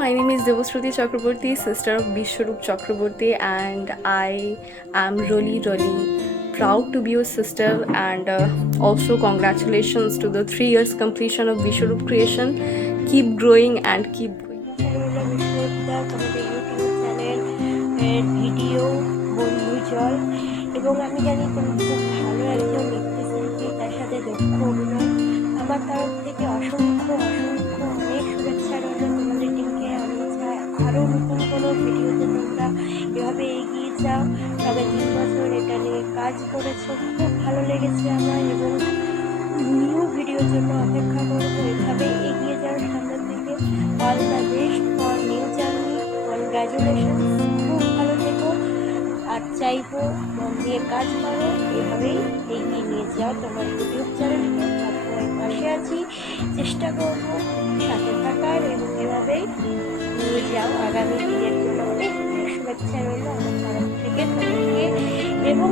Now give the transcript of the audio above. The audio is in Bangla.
my name is Devashruti Chakraborty, sister of Bishwarup Chakraborty, and I am really proud to be your sister. And also, congratulations to the 3 years completion of Bishwarup creation. Keep growing and keep going. তোমাদের ইউটিউব চ্যানেল এর ভিডিও বন্ধু জল এবং আমি জানি তুমি খুব ভালো একজন নৃত্যশিল্পী, তার সাথে দক্ষ অভিনয়। আমার তরফ থেকে অসংখ্য অনেক শুভেচ্ছা রইল তোমাদের টিমকে। আমি চাই আরও নতুন কোনো ভিডিওতে তোমরা এভাবে এগিয়ে যাও। তবে 3 বছর এটা নিয়ে কাজ করেছো, খুব ভালো লেগেছে আমার এবং নিউ ভিডিওর জন্য অপেক্ষা করবো। এভাবে এগিয়ে যাও সামনের দিকে। All the best for new journey, congratulation. খুব ভালো থেকো আর চাইবো মন দিয়ে কাজ করো, এভাবেই এগিয়ে নিয়ে যাও তোমার ইউটিউব চ্যানেলকে। সবসময় পাশে আছি, চেষ্টা করবো সাথে থাকার এবং এভাবেই নিয়ে যাও। আগামী দিনের জন্য অনেক শুভেচ্ছা রইল আমার তরফ থেকে তোমাকে এবং